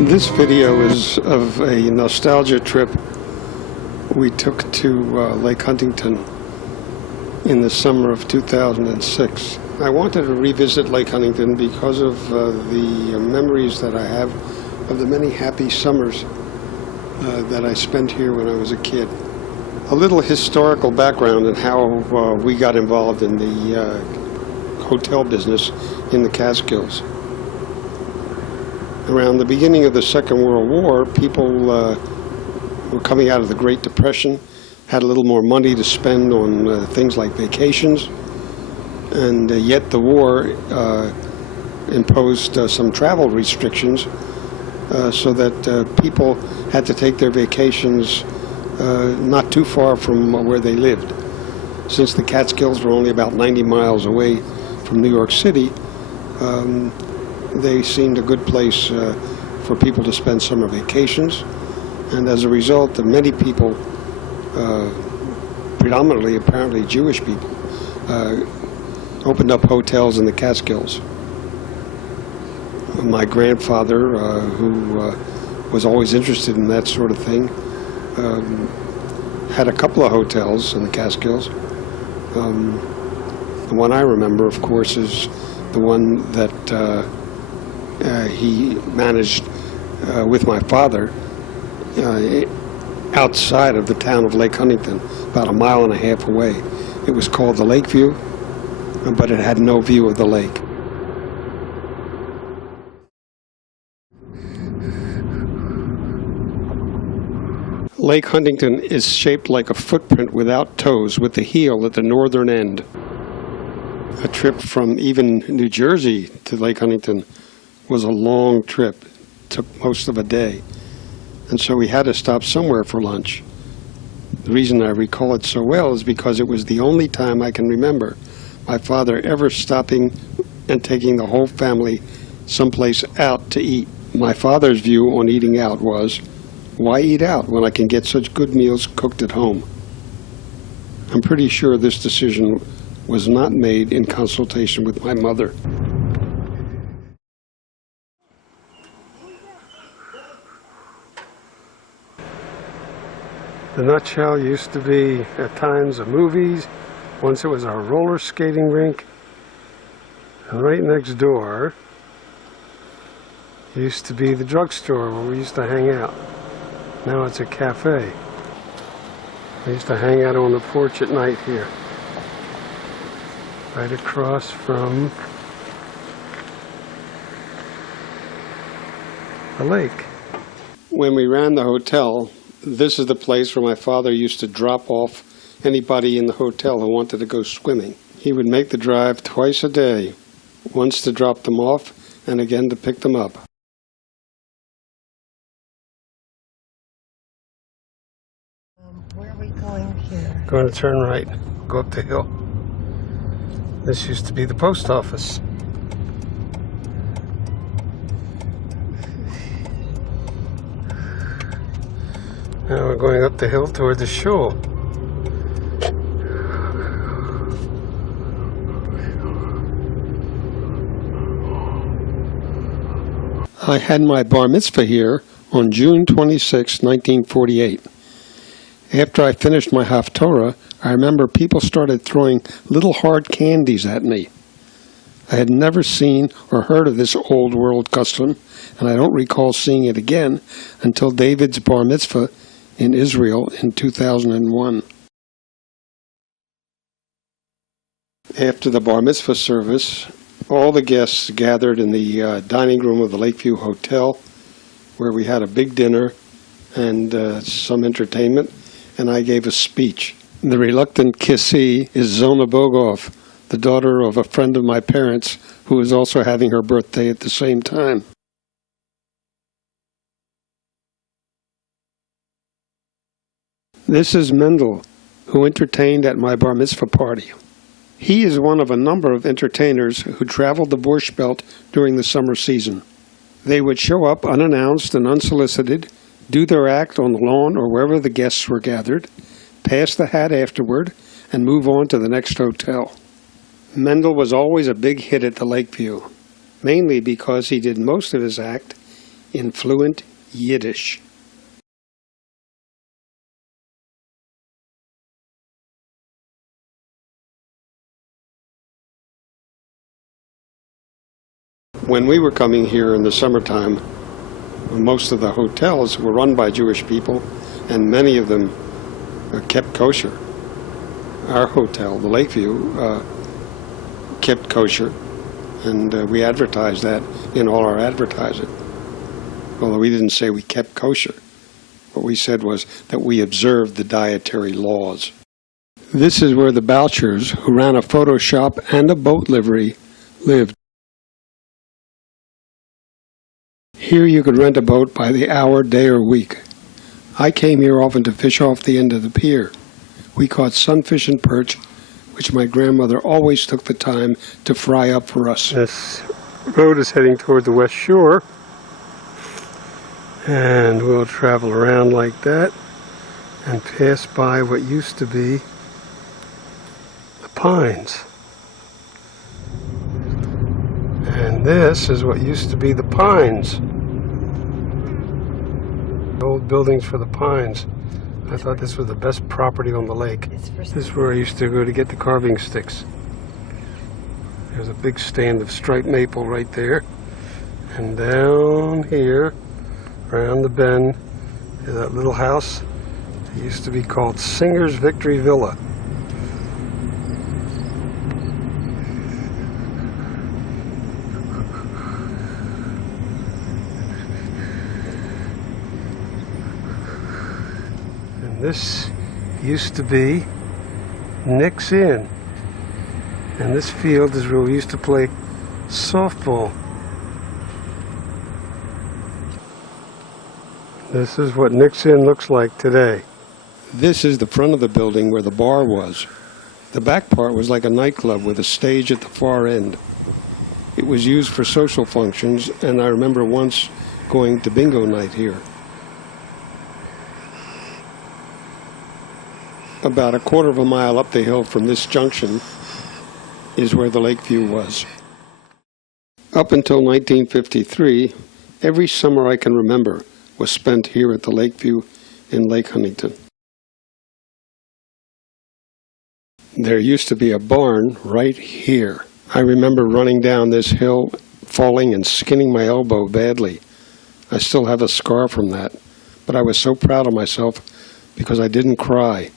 This video is of a nostalgia trip we took to Lake Huntington in the summer of 2006. I wanted to revisit Lake Huntington because of the memories that I have of the many happy summers that I spent here when I was a kid. A little historical background on how we got involved in the hotel business in the Catskills. Around the beginning of the Second World War, people were coming out of the Great Depression, had a little more money to spend on things like vacations, and yet the war imposed some travel restrictions so that people had to take their vacations not too far from where they lived. Since the Catskills were only about 90 miles away from New York City, they seemed a good place for people to spend summer vacations. And as a result, many people, predominantly apparently Jewish people, opened up hotels in the Catskills. My grandfather, who was always interested in that sort of thing, had a couple of hotels in the Catskills. The one I remember, of course, is the one that he managed with my father outside of the town of Lake Huntington, about 1.5 miles away. It was called the Lakeview, but it had no view of the lake. Lake Huntington is shaped like a footprint without toes, with the heel at the northern end. A trip from even New Jersey to Lake Huntington was a long trip. It took most of a day. And so we had to stop somewhere for lunch. The reason I recall it so well is because it was the only time I can remember my father ever stopping and taking the whole family someplace out to eat. My father's view on eating out was, why eat out when I can get such good meals cooked at home? I'm pretty sure this decision was not made in consultation with my mother. The Nutshell used to be, at times, a movies. Once it was a roller skating rink. And right next door used to be the drugstore where we used to hang out. Now it's a cafe. We used to hang out on the porch at night here, right across from the lake. When we ran the hotel, this is the place where my father used to drop off anybody in the hotel who wanted to go swimming. He would make the drive twice a day, once to drop them off and again to pick them up. Where are we going here? Going to turn right, go up the hill. This used to be the post office. Now we're going up the hill toward the shul. I had my bar mitzvah here on June 26, 1948. After I finished my Haftorah, I remember people started throwing little hard candies at me. I had never seen or heard of this old world custom, and I don't recall seeing it again until David's bar mitzvah in Israel in 2001. After the bar mitzvah service, all the guests gathered in the dining room of the Lakeview Hotel, where we had a big dinner and some entertainment, and I gave a speech. The reluctant kissee is Zona Bogoff, the daughter of a friend of my parents, who was also having her birthday at the same time. This is Mendel, who entertained at my bar mitzvah party. He is one of a number of entertainers who traveled the Borscht Belt during the summer season. They would show up unannounced and unsolicited, do their act on the lawn or wherever the guests were gathered, pass the hat afterward, and move on to the next hotel. Mendel was always a big hit at the Lakeview, mainly because he did most of his act in fluent Yiddish. When we were coming here in the summertime, most of the hotels were run by Jewish people, and many of them kept kosher. Our hotel, the Lakeview, kept kosher, and we advertised that in all our advertising. Although we didn't say we kept kosher. What we said was that we observed the dietary laws. This is where the Bouchers, who ran a photo shop and a boat livery, lived. Here you could rent a boat by the hour, day, or week. I came here often to fish off the end of the pier. We caught sunfish and perch, which my grandmother always took the time to fry up for us. This road is heading toward the west shore, and we'll travel around like that and pass by what used to be the pines. And this is what used to be the pines. Old buildings for the pines. I thought this was the best property on the lake. This is where I used to go to get the carving sticks. There's a big stand of striped maple right there. And down here, around the bend, is that little house. It used to be called Singer's Victory Villa. This used to be Nick's Inn, and this field is where we used to play softball. This is what Nick's Inn looks like today. This is the front of the building where the bar was. The back part was like a nightclub with a stage at the far end. It was used for social functions, and I remember once going to bingo night here. About a quarter of a mile up the hill from this junction is where the Lakeview was. Up until 1953, every summer I can remember was spent here at the Lakeview in Lke Huntington. There used to be a barn right here. I remember running down this hill, falling and skinning my elbow badly. I still have a scar from that, but I was so proud of myself because I didn't cry.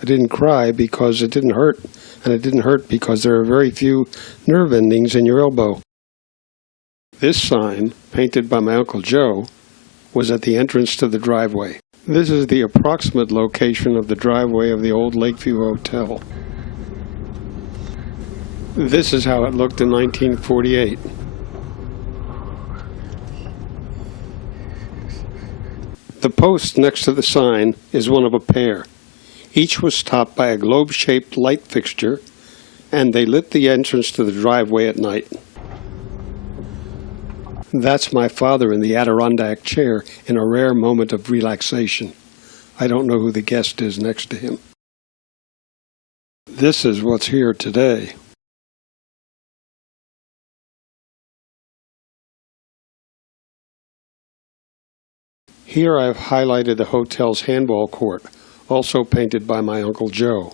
I didn't cry because it didn't hurt, and it didn't hurt because there are very few nerve endings in your elbow. This sign, painted by my Uncle Joe, was at the entrance to the driveway. This is the approximate location of the driveway of the old Lakeview Hotel. This is how it looked in 1948. The post next to the sign is one of a pair. Each was topped by a globe-shaped light fixture, and they lit the entrance to the driveway at night. That's my father in the Adirondack chair in a rare moment of relaxation. I don't know who the guest is next to him. This is what's here today. Here I've highlighted the hotel's handball court, also painted by my Uncle Joe.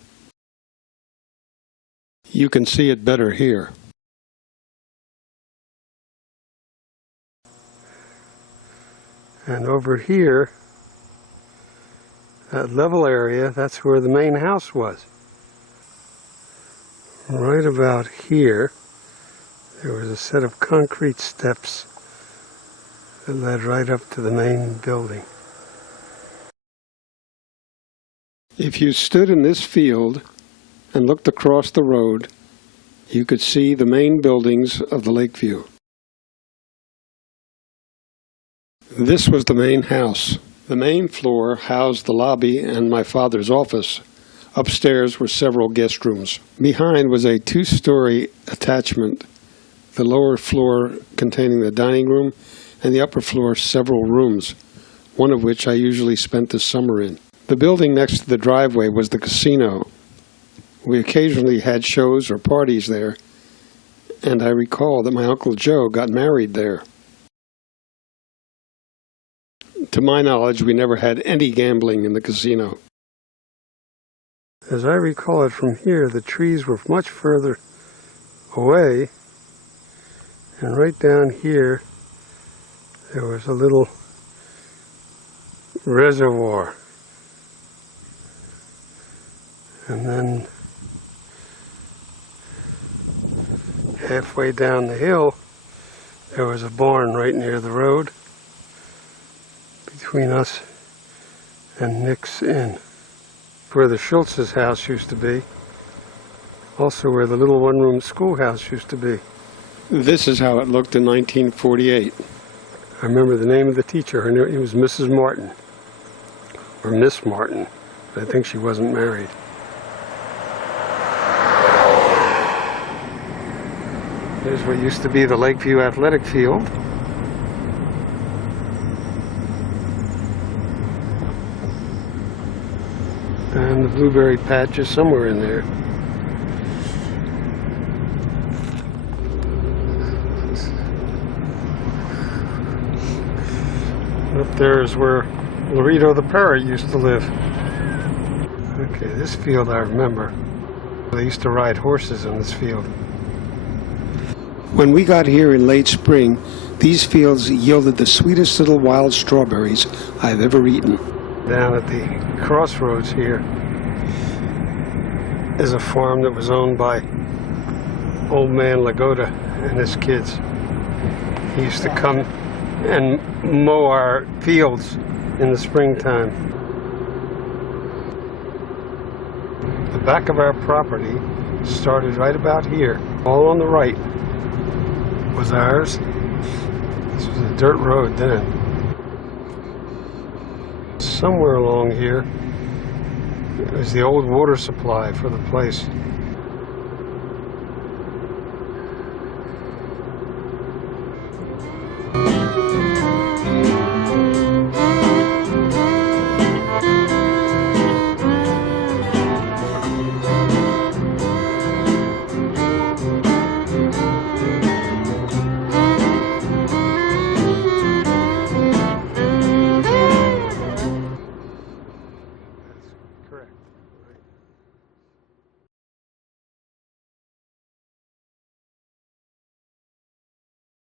You can see it better here. And over here, that level area, that's where the main house was. Right about here, there was a set of concrete steps that led right up to the main building. If you stood in this field and looked across the road, you could see the main buildings of the Lakeview. This was the main house. The main floor housed the lobby and my father's office. Upstairs were several guest rooms. Behind was a two-story attachment, the lower floor containing the dining room, and the upper floor several rooms, one of which I usually spent the summer in. The building next to the driveway was the casino. We occasionally had shows or parties there, and I recall that my Uncle Joe got married there. to my knowledge, we never had any gambling in the casino. As I recall it from here, the trees were much further away, and right down here there was a little reservoir. And then halfway down the hill there was a barn right near the road between us and Mick's Inn, where the Schultz's house used to be, also where the little one-room schoolhouse used to be. This is how it looked in 1948. I remember the name of the teacher. Her name was Mrs. Martin, or Miss Martin. I think she wasn't married. There's what used to be the Lakeview Athletic Field. And the blueberry patch is somewhere in there. Up there is where Loreto the parrot used to live. Okay, this field I remember. They used to ride horses in this field. When we got here in late spring, these fields yielded the sweetest little wild strawberries I've ever eaten. Down at the crossroads here is a farm that was owned by old man Lagota and his kids. He used to come and mow our fields in the springtime. The back of our property started right about here. All on the right was ours. This was a dirt road then. Somewhere along here was the old water supply for the place.